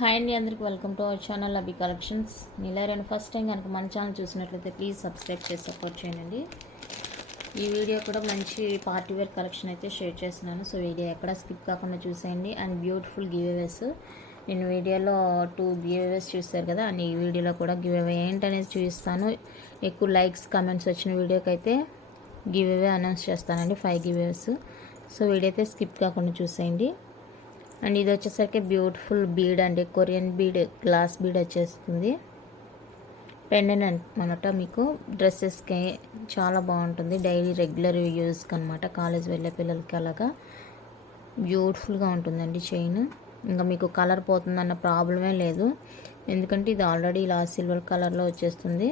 Hi అండి, అందరికి welcome to our channel Abhi collections. మీలారైనా ఫస్ట్ టైం కనుక మన ఛానల్ చూసినట్లయితే ప్లీజ్ సబ్స్క్రైబ్ చేసి సపోర్ట్ చేయండి. ఈ వీడియో కూడా మంచి పార్టీ వేర్ కలెక్షన్ అయితే షేర్ చేస్తున్నాను. సో వీడియో ఎక్కడ స్కిప్ కాకుండా చూసేయండి. అండ్ బ్యూటిఫుల్ గివ్అవేస్, నేను వీడియోలో 2 గివ్అవేస్ చూస్తారు కదా, అండ్ ఈ వీడియోలో కూడా గివ్అవే ఏంటనేది చూపిస్తాను. ఎక్కువ లైక్స్ కమెంట్స్ వచ్చిన వీడియోకి అయితే గివ్అవే అనౌన్స్ చేస్తానండి, 5 గివ్అవేస్. సో వీడియో అయితే స్కిప్ కాకుండా చూసేయండి. అండ్ ఇది వచ్చేసరికి బ్యూటిఫుల్ బీడ్ అండి, కొరియన్ బీడ్, గ్లాస్ బీడ్ వచ్చేస్తుంది. పెండెంట్ అనమాట, మీకు డ్రెస్సెస్కి చాలా బాగుంటుంది, డైలీ రెగ్యులర్ యూస్కి అనమాట, కాలేజ్ వెళ్ళే పిల్లలకి అలాగా బ్యూటిఫుల్గా ఉంటుందండి చైన్. ఇంకా మీకు కలర్ పోతుందన్న ప్రాబ్లమే లేదు, ఎందుకంటే ఇది ఆల్రెడీ ఇలా సిల్వర్ కలర్లో వచ్చేస్తుంది.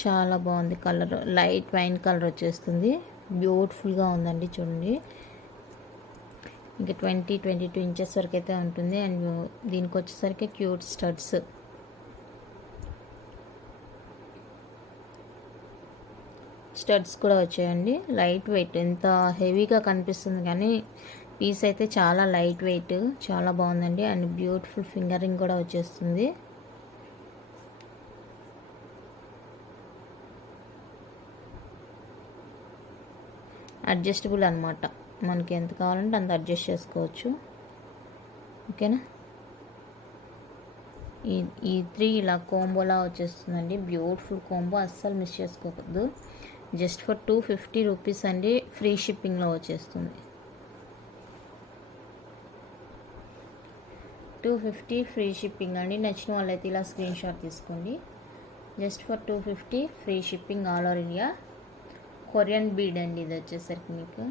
చాలా బాగుంది కలర్, లైట్ వైన్ కలర్ వచ్చేస్తుంది, బ్యూటిఫుల్గా ఉందండి చూడండి. ఇంకా 20-22 ఇంచెస్ వరకు అయితే ఉంటుంది. అండ్ దీనికి వచ్చేసరికి క్యూట్ స్టడ్స్ కూడా వచ్చాయండి. లైట్ వెయిట్, ఎంత హెవీగా కనిపిస్తుంది కానీ పీస్ అయితే చాలా లైట్ వెయిట్, చాలా బాగుందండి. అండ్ బ్యూటిఫుల్ ఫింగరింగ్ కూడా వచ్చేస్తుంది. అడ్జస్టబుల్ అనమాట, మనకి ఎంత కావాలంటే అంత అడ్జస్ట్ చేసుకోవచ్చు. ఓకేనా, ఈ 3 ఇలా కోంబోలా వచ్చేస్తుందండి, బ్యూటిఫుల్ కోంబో, అస్సలు మిస్ చేసుకోవద్దు. జస్ట్ ఫర్ 250 రూపీస్ అండి, ఫ్రీ షిప్పింగ్లో వచ్చేస్తుంది. 250 ఫ్రీ షిప్పింగ్ అండి. నచ్చిన వాళ్ళైతే ఇలా స్క్రీన్ షాట్ తీసుకోండి. Just for 250 free shipping all over India. Korean bead అండి, ఇది వచ్చేసరికి మీకు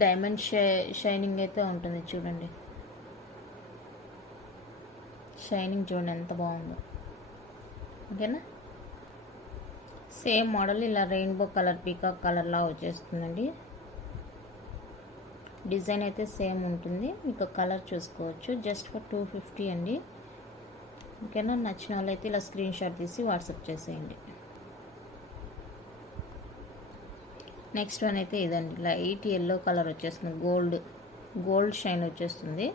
డైమండ్ షైనింగ్ అయితే ఉంటుంది చూడండి. షైనింగ్ చూడండి ఎంత బాగుందో. ఓకేనా, సేమ్ మోడల్ ఇలా రెయిన్బో కలర్, పీకాక్ కలర్లా వచ్చేస్తుందండి. డిజైన్ అయితే సేమ్ ఉంటుంది, మీకు కలర్ చూసుకోవచ్చు. జస్ట్ ఫర్ 250 అండి. ఓకేనా, నచ్చిన వాళ్ళైతే ఇలా స్క్రీన్ షాట్ తీసి వాట్సాప్ చేసేయండి. నెక్స్ట్ వన్ అయితే ఇదండి, లైట్ ఎల్లో కలర్ వచ్చేస్తుంది, గోల్డ్ షైన్ వచ్చేస్తుంది.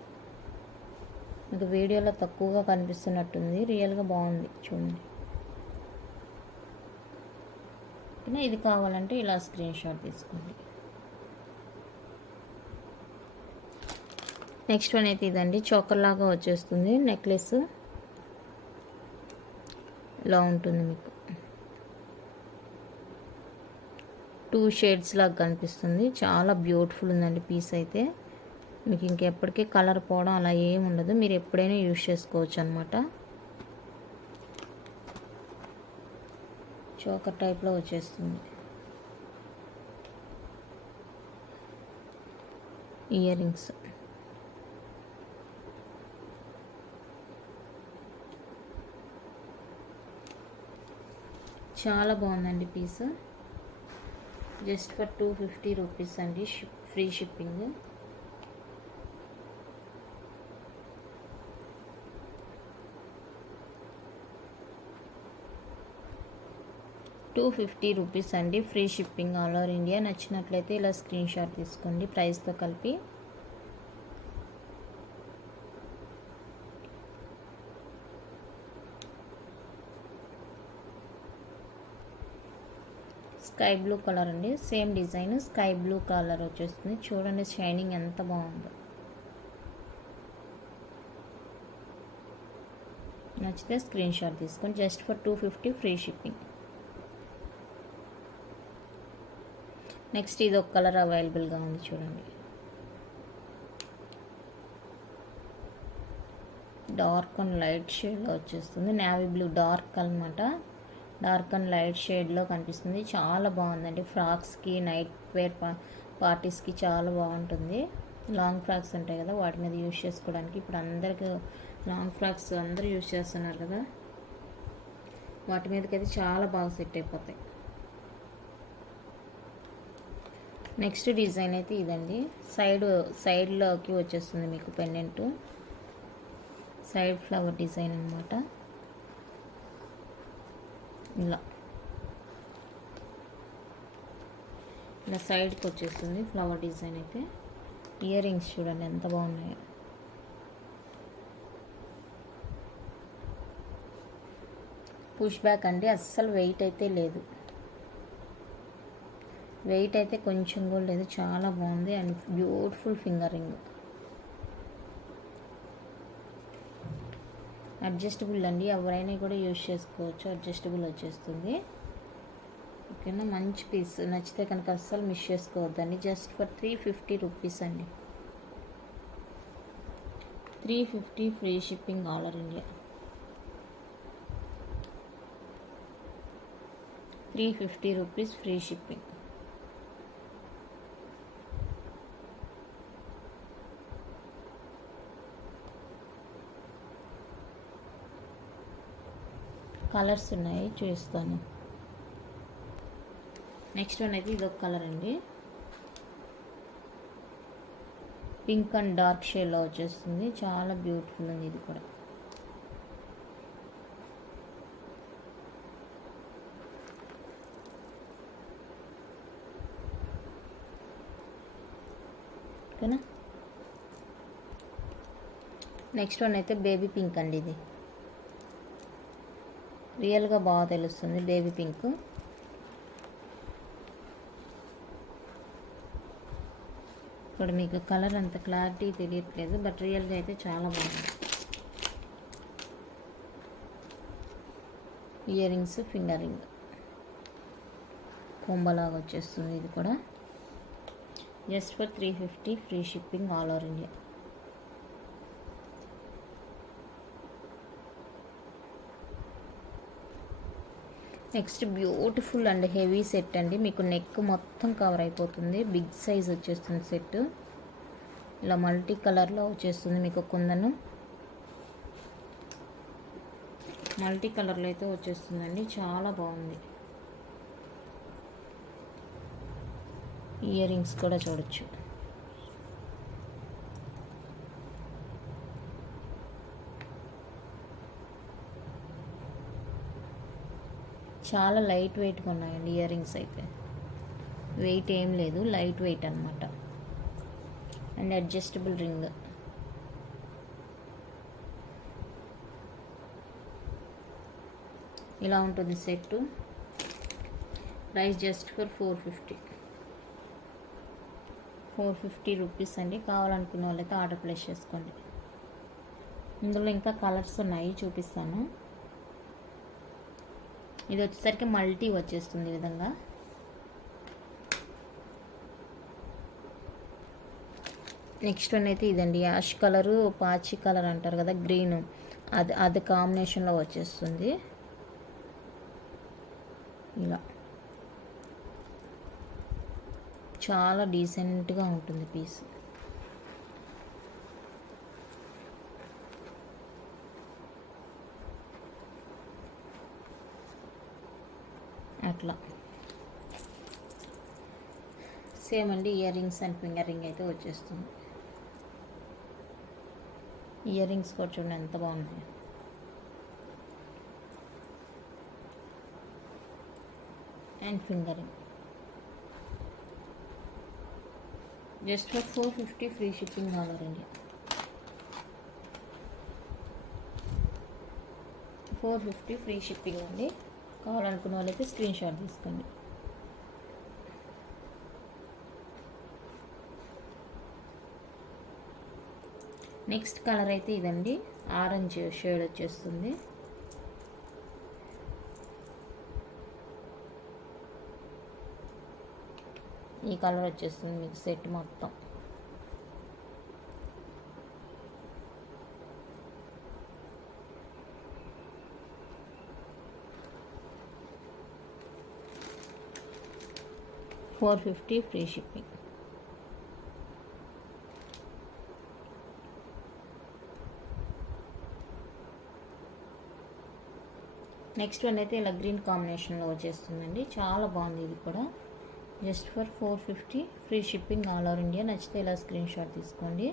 మీకు వీడియోలో తక్కువగా కనిపిస్తున్నట్టుంది, రియల్గా బాగుంది చూడండి. ఇది కావాలంటే ఇలా స్క్రీన్ షాట్ తీసుకోండి. నెక్స్ట్ వన్ అయితే ఇదండి, చోకర్ లాగా వచ్చేస్తుంది, నెక్లెస్ ఇలా ఉంటుంది, మీకు 2 షేడ్స్ లాగా కనిపిస్తుంది, చాలా బ్యూటిఫుల్ ఉందండి పీస్ అయితే. మీకు ఇంకెప్పటికీ కలర్ పోవడం అలా ఏమి ఉండదు, మీరు ఎప్పుడైనా యూజ్ చేసుకోవచ్చు అనమాట. చోకర్ టైప్లో వచ్చేస్తుంది. ఇయర్ రింగ్స్ చాలా బాగుందండి పీస్. జస్ట్ ఫర్ 250 రూపీస్ అండి, ఫ్రీ షిప్పింగ్. ₹250 అండి, free shipping all over India. నచ్చినట్లయితే ఇలా స్క్రీన్ షాట్ తీసుకోండి ప్రైస్తో కలిపి. స్కై బ్లూ కలర్ అండి, same design, sky blue colour వచ్చేస్తుంది. చూడండి షైనింగ్ ఎంత బాగుందో. నచ్చితే స్క్రీన్ షాట్ తీసుకొని just for 250 free shipping. Next ఇది ఒక కలర్ అవైలబుల్గా ఉంది చూడండి, డార్క్ అండ్ లైట్ షేడ్లో వచ్చేస్తుంది. నేవీ బ్లూ డార్క్ అనమాట, డార్క్ అండ్ లైట్ షేడ్లో కనిపిస్తుంది, చాలా బాగుందండి. ఫ్రాక్స్కి, నైట్ వేర్ పార్టీస్కి చాలా బాగుంటుంది. లాంగ్ ఫ్రాక్స్ ఉంటాయి కదా, వాటి మీద యూజ్ చేసుకోవడానికి. ఇప్పుడు అందరికీ లాంగ్ ఫ్రాక్స్ అందరూ యూజ్ చేస్తున్నారు కదా, వాటి మీదకైతే చాలా బాగా సెట్ అయిపోతాయి. నెక్స్ట్ డిజైన్ అయితే ఇదండి, సైడ్లోకి వచ్చేస్తుంది మీకు పెండెంట్, సైడ్ ఫ్లవర్ డిజైన్ అనమాట. ఇలా ఇలా సైడ్కి వచ్చేస్తుంది ఫ్లవర్ డిజైన్ అయితే. ఇయర్ రింగ్స్ చూడండి ఎంత బాగున్నాయో. పుష్ బ్యాక్ అండి, అస్సలు వెయిట్ అయితే లేదు, వెయిట్ అయితే కొంచెం కూడా లేదు, చాలా బాగుంది. And beautiful finger ring. Adjustable అండి, ఎవరైనా కూడా యూజ్ చేసుకోవచ్చు, అడ్జస్టబుల్ వచ్చేస్తుంది. ఓకేనా, మంచి పీస్, నచ్చితే కనుక అస్సలు మిస్ చేసుకోవద్దండి. జస్ట్ ఫర్ 350 రూపీస్ అండి. 350 free shipping all over India. 350 rupees free shipping. Colours ఉన్నాయి చూస్తాను. నెక్స్ట్ వన్ అయితే ఇదొక కలర్ అండి, పింక్ అండ్ డార్క్ షేడ్లో వచ్చేస్తుంది, చాలా బ్యూటిఫుల్ ఉంది ఇది కూడా. ఓకేనా, నెక్స్ట్ వన్ అయితే బేబీ పింక్ అండి. ఇది రియల్గా బాగా తెలుస్తుంది బేబీ పింక్. ఇక్కడ మీకు కలర్ అంత క్లారిటీ తెలియట్లేదు, బట్ రియల్గా అయితే చాలా బాగుంది. ఇయర్ రింగ్స్, ఫింగర్ రింగ్, కొంబలాగా వచ్చేస్తుంది ఇది కూడా. Just for 350 free shipping all over India. Next beautiful and heavy set అండి, మీకు నెక్ మొత్తం కవర్ అయిపోతుంది, బిగ్ సైజ్ వచ్చేస్తుంది సెట్. ఇలా మల్టీ కలర్లో వచ్చేస్తుంది మీకు కుందను, మల్టీ కలర్లో అయితే వచ్చేస్తుందండి, చాలా బాగుంది. ఇయర్ రింగ్స్ కూడా చూడొచ్చు. చాలా లైట్ వెయిట్గా ఉన్నాయండి ఇయర్ రింగ్స్ అయితే, వెయిట్ ఏం లేదు, లైట్ వెయిట్ అనమాట. And adjustable ring. ఇలా ఉంటుంది set. Price just for 450 rupees అండి. కావాలనుకున్న వాళ్ళైతే ఆర్డర్ ప్లేస్ చేసుకోండి. ఇందులో ఇంకా కలర్స్ ఉన్నాయి, చూపిస్తాను. ఇది వచ్చేసరికి మల్టీ వచ్చేస్తుంది ఈ విధంగా. నెక్స్ట్ వన్ అయితే ఇదండి, యాష్ కలరు, పాచి కలర్ అంటారు కదా, గ్రీన్, అది కాంబినేషన్లో వచ్చేస్తుంది. ఇలా చాలా డీసెంట్గా ఉంటుంది పీస్. అట్లా సేమ్ అండి. Year rings and finger ring అయితే వచ్చేస్తుంది. ఇయర్ రింగ్స్ కూడా చూడండి ఎంత బాగున్నాయి. And finger ring just for 450 free shipping all over India. 450 free shipping అండి. కావాలనుకున్న వాళ్ళైతే స్క్రీన్ షాట్ తీసుకోండి. నెక్స్ట్ కలర్ అయితే ఇదండి, ఆరెంజ్ షేడ్ వచ్చేస్తుంది. ఈ కలర్ వచ్చేస్తుంది మీకు సెట్ మొత్తం. $450 ఫ్రీ షిప్పింగ్. నెక్స్ట్ వన్ అయితే ఇలా గ్రీన్ కాంబినేషన్లో వచ్చేస్తుందండి, చాలా బాగుంది ఇది కూడా. Just for 450 free shipping all over India. నచ్చితే ఇలా స్క్రీన్ షాట్ తీసుకోండి.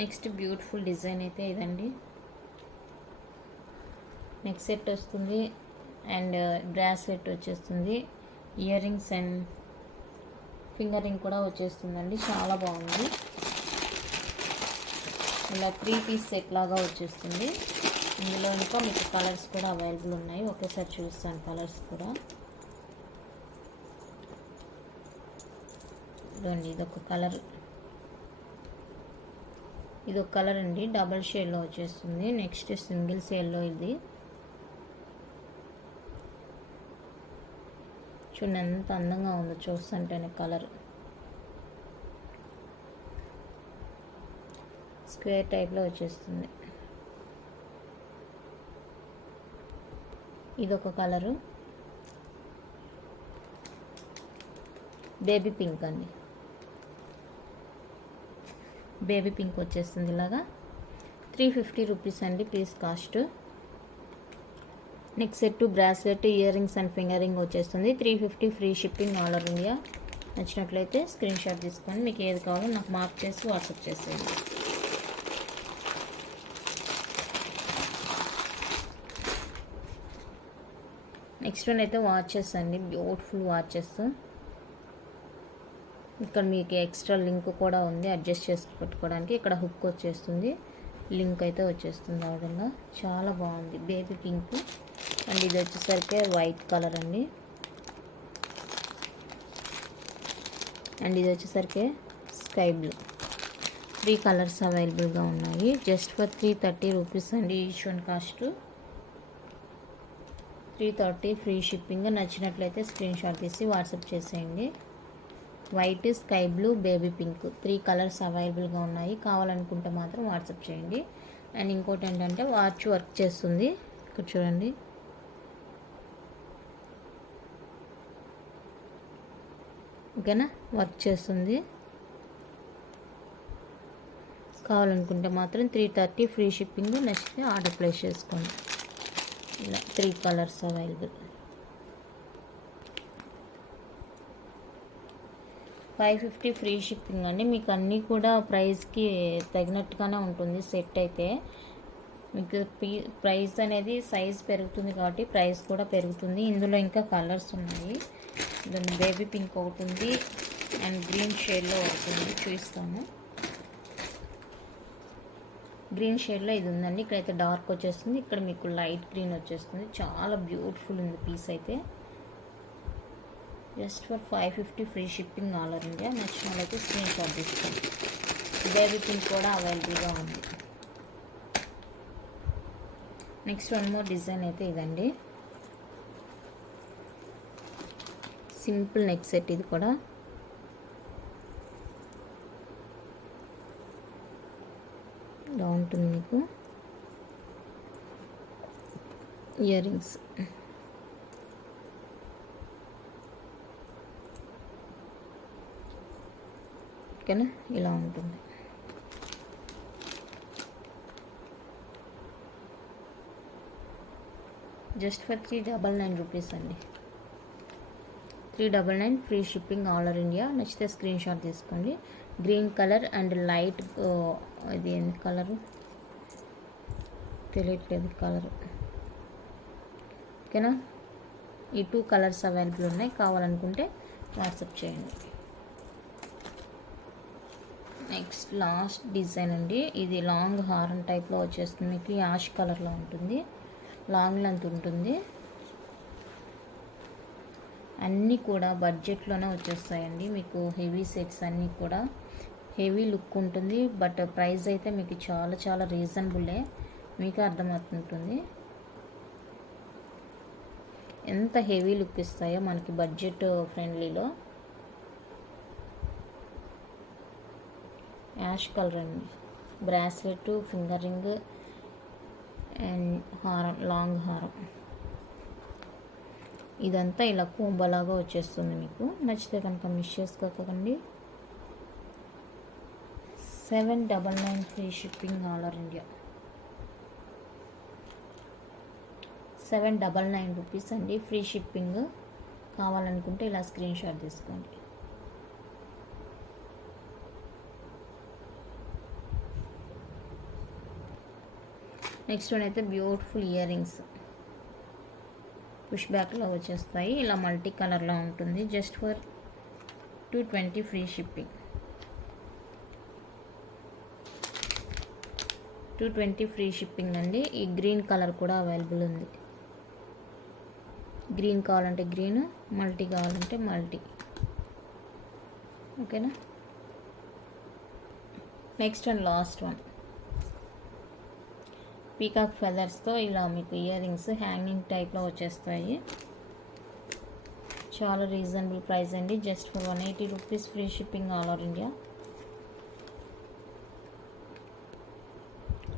నెక్స్ట్ బ్యూటిఫుల్ డిజైన్ అయితే ఇదండి. నెక్ సెట్ వస్తుంది, అండ్ బ్రాస్లెట్ వచ్చేస్తుంది, year rings and finger ring కూడా వచ్చేస్తుందండి. చాలా బాగుంది. ఇలా 3 పీస్ సెట్ లాగా వచ్చేస్తుంది. ఇందులో ఇంకా మీకు కలర్స్ కూడా అవైలబుల్ ఉన్నాయి. ఒకేసారి చూస్తాను కలర్స్ కూడా. ఇదండి ఇదొక కలర్, ఇదొక కలర్ అండి, డబల్ షేడ్లో వచ్చేస్తుంది. నెక్స్ట్ సింగిల్ షేడ్లో ఇది చూడండి ఎంత అందంగా ఉందో చూస్తుంటేనే. కలర్ స్క్వేర్ టైప్లో వచ్చేస్తుంది. ఇదొక కలరు, బేబీ పింక్ అండి. బేబీ పింక్ వచ్చేస్తుంది ఇలాగా. 350 రూపీస్ అండి piece cost. Next set bracelet, ear rings and finger ring వచ్చేస్తుంది. 350 free shipping all over India. నచ్చినట్లయితే స్క్రీన్ షాట్ తీసుకొని మీకు ఏది కావాలో నాకు మార్క్ చేసి వాట్సాప్ చేసేయండి. నెక్స్ట్ వన్ అయితే వాచెస్ అండి, బ్యూటిఫుల్ వాచెస్. ఇక్కడ మీకు ఎక్స్ట్రా లింక్ కూడా ఉంది అడ్జస్ట్ చేసి పెట్టుకోవడానికి. ఇక్కడ హుక్ వచ్చేస్తుంది, లింక్ అయితే వచ్చేస్తుంది ఆ విధంగా. చాలా బాగుంది, బేబీ పింక్. అండ్ ఇది వచ్చేసరికి వైట్ కలర్ అండి. అండ్ ఇది వచ్చేసరికి స్కై బ్లూ. 3 కలర్స్ అవైలబుల్గా ఉన్నాయి. జస్ట్ ఫర్ 330 రూపీస్ అండి each one cost. 330 free shipping. నచ్చినట్లయితే స్క్రీన్ షాట్ తీసి వాట్సాప్ చేసేయండి. White, sky blue, baby pink 3 colours అవైలబుల్గా ఉన్నాయి. కావాలనుకుంటే మాత్రం వాట్సాప్ చేయండి. అండ్ ఇంకోటి ఏంటంటే వాచ్ వర్క్ చేస్తుంది. ఇక్కడ చూడండి, ఓకేనా, వర్క్ చేస్తుంది. కావాలనుకుంటే మాత్రం 330 ఫ్రీ షిప్పింగ్. నచ్చితే ఆర్డర్ ప్లేస్ చేసుకోండి. ఇలా 3 కలర్స్ అవైలబుల్. 550 ఫ్రీ షిప్పింగ్ అండి. మీకు అన్నీ కూడా ప్రైస్కి తగినట్టుగానే ఉంటుంది. సెట్ అయితే మీకు ప్రైస్ అనేది సైజ్ పెరుగుతుంది కాబట్టి ప్రైస్ కూడా పెరుగుతుంది. ఇందులో ఇంకా కలర్స్ ఉన్నాయి. దాని బేబీ పింక్ ఒకటి ఉంది అండ్ గ్రీన్ షేడ్లో ఒకటి ఉంది, చూపిస్తాను. గ్రీన్ షేడ్లో ఇది ఉందండి. ఇక్కడైతే డార్క్ వచ్చేస్తుంది, ఇక్కడ మీకు లైట్ గ్రీన్ వచ్చేస్తుంది. చాలా బ్యూటిఫుల్ ఉంది పీస్ అయితే. Just for 550 free shipping all over India. నచ్చిన వాళ్ళైతే స్క్రీన్ షాట్ తీసుకోండి. బేబీ పింక్ కూడా అవైలబుల్గా ఉంది. నెక్స్ట్ వన్ మోర్ డిజైన్ అయితే ఇదండి, సింపుల్ నెక్ సెట్. ఇది కూడా ఇలా ఉంటుంది. మీకు ఇయర్ రింగ్స్, ఓకేనా, ఇలా ఉంటుంది. జస్ట్ ఫర్ 399 రూపీస్ అండి. 399 free shipping all over India. నచ్చితే స్క్రీన్ షాట్ తీసుకోండి. గ్రీన్ కలర్ అండ్ లైట్, ఇది ఏంది కలరు తెలియట్లేదు కలర్, ఓకేనా. ఈ 2 కలర్స్ అవైలబుల్ ఉన్నాయి. కావాలనుకుంటే వాట్సాప్ చేయండి. నెక్స్ట్ లాస్ట్ డిజైన్ అండి. ఇది లాంగ్ హారం టైప్లో వచ్చేస్తుంది. మీకు యాష్ కలర్లో ఉంటుంది, లాంగ్ లెంత్ ఉంటుంది. అన్నీ కూడా బడ్జెట్లోనే వచ్చేస్తాయండి. మీకు హెవీ సెట్స్ అన్నీ కూడా హెవీ లుక్ ఉంటుంది. బట్ ప్రైస్ అయితే మీకు చాలా చాలా రీజనబుల్లే, మీకు అర్థమవుతుంటుంది ఎంత హెవీ లుక్ ఇస్తాయో మనకి బడ్జెట్ ఫ్రెండ్లీలో. యాష్ కలర్ అండి. బ్రాస్లెట్, ఫింగర్ రింగ్ అండ్ హారం, లాంగ్ హారం. ఇదంతా ఇలా కోంబలాగా వచ్చేస్తుంది. మీకు నచ్చితే కనుక మిస్ చేసుకోకండి. 799 free shipping all over India. 799 rupees అండి ఫ్రీ షిప్పింగ్. కావాలనుకుంటే ఇలా స్క్రీన్ షాట్ తీసుకోండి. నెక్స్ట్ వన్ అయితే బ్యూటిఫుల్ ఇయర్ రింగ్స్. పుష్ బ్యాక్లో వచ్చేస్తాయి. ఇలా మల్టీ కలర్లో ఉంటుంది. Just for 220 free shipping. 220 free shipping అండి. ఈ గ్రీన్ కలర్ కూడా అవైలబుల్ ఉంది. గ్రీన్ కావాలంటే గ్రీన్, మల్టీ కావాలంటే మల్టీ. ఓకేనా. Next and last one, peacock ఫెదర్స్తో ఇలా మీకు ఇయర్ రింగ్స్ హ్యాంగింగ్ టైప్లో వచ్చేస్తాయి. చాలా రీజనబుల్ ప్రైస్ అండి. Just for 180 rupees free shipping all over India.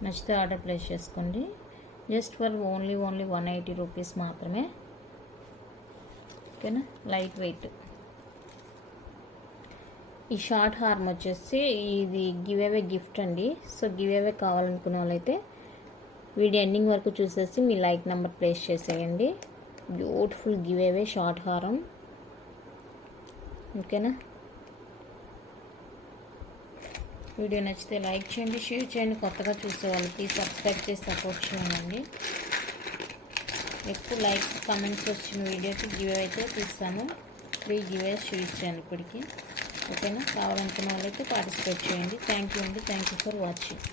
నచ్చితే ఆర్డర్ ప్లేస్ చేసుకోండి. జస్ట్ ఫర్ ఓన్లీ 180 రూపీస్ మాత్రమే. ఓకేనా. Light weight. ఈ షార్ట్ హార్మ్ వచ్చేసి ఇది గివ్ అవే గిఫ్ట్ అండి. సో గివ్ అవే కావాలనుకునే వాళ్ళైతే వీడియో ఎండింగ్ వరకు చూసేసి మీ లైక్ నెంబర్ ప్లేస్ చేసేయండి. బ్యూటిఫుల్ గివ్ అవే షార్ట్ హారం. ఓకేనా. వీడియో నచ్చితే లైక్ చేయండి, షేర్ చేయండి. కొత్తగా చూసే వాళ్ళకి సబ్స్క్రైబ్ చేసి సపోర్ట్ చేయండి. ఎక్కువ లైక్ కామెంట్స్ వచ్చిన వీడియోకి గివ్ అయితే తీస్తాను. ఫ్రీ గివ్ చూపించాను ఇప్పటికి. ఓకేనా. కావాలనుకున్న వాళ్ళైతే పార్టిసిపేట్ చేయండి. థ్యాంక్ యూ అండి. Thank you for watching.